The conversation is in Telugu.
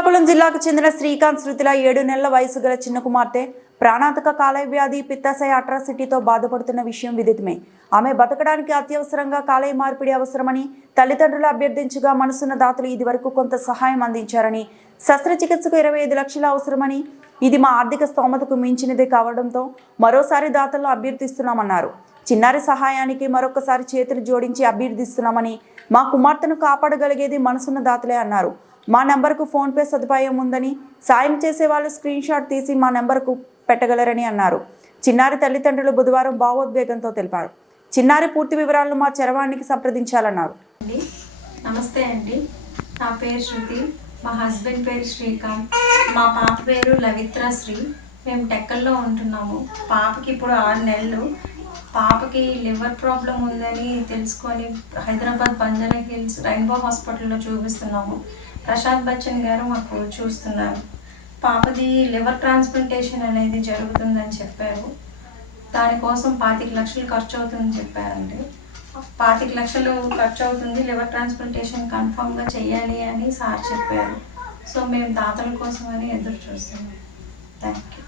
శ్రీకాకుళం జిల్లాకు చెందిన శ్రీకాంత్ శృతిల ఏడు నెలల వయసు గల చిన్న కుమార్తె ప్రాణాంతక కాలేయ వ్యాధి పిత్తాశయ అట్రాసిటీతో బాధపడుతున్న విషయం విదితమే. ఆమె బతకడానికి అత్యవసరంగా కాలేయ మార్పిడి అవసరమని తల్లిదండ్రులు అభ్యర్థించగా మనసున్న దాతలు ఇదివరకు కొంత సహాయం అందించారని శస్త్రచికిత్సకు ఇరవై ఐదు లక్షలు అవసరమని ఇది మా ఆర్థిక స్తోమతకు మించినది కావడంతో మరోసారి దాతలు అభ్యర్థిస్తున్నామన్నారు. చిన్నారి సహాయానికి మరొకసారి చేతులు జోడించి అభ్యర్థిస్తున్నామని మా కుమార్తెను కాపాడగలిగేది మనసున్న దాతలే అన్నారు. మా నెంబర్కు ఫోన్పే సదుపాయం ఉందని సాయం చేసే వాళ్ళు స్క్రీన్ షాట్ తీసి మా నెంబర్కు పెట్టగలరని అన్నారు. చిన్నారి తల్లిదండ్రులు బుధవారం భావోద్వేగంతో తెలిపారు. చిన్నారి పూర్తి వివరాలను మా చరవాణికి సంప్రదించాలన్నారు. నమస్తే అండి. నా పేరు శృతి. మా హస్బెండ్ పేరు శ్రీకాంత్ మా పాప పేరు లవిత్ర శ్రీ. మేము టెక్కల్లో ఉంటున్నాము. పాపకి ఇప్పుడు ఆరు నెలలు. పాపకి లివర్ ప్రాబ్లం ఉందని తెలుసుకొని హైదరాబాద్ బంజారా హిల్స్ రైన్బో హాస్పిటల్లో చూపిస్తున్నాము. ప్రశాంత్ బచ్చన్ గారు మాకు చూస్తున్నారు. పాపది లివర్ ట్రాన్స్ప్లాంటేషన్ అనేది జరుగుతుందని చెప్పారు. దానికోసం పాతిక లక్షలు ఖర్చు అవుతుందని చెప్పారండి. పాతిక లక్షలు ఖర్చు అవుతుంది లివర్ ట్రాన్స్ప్లాంటేషన్ కన్ఫామ్గా చేయాలి అని సార్ చెప్పారు. సో మేము దాతల కోసం అని ఎదురు చూస్తున్నాం. Thank you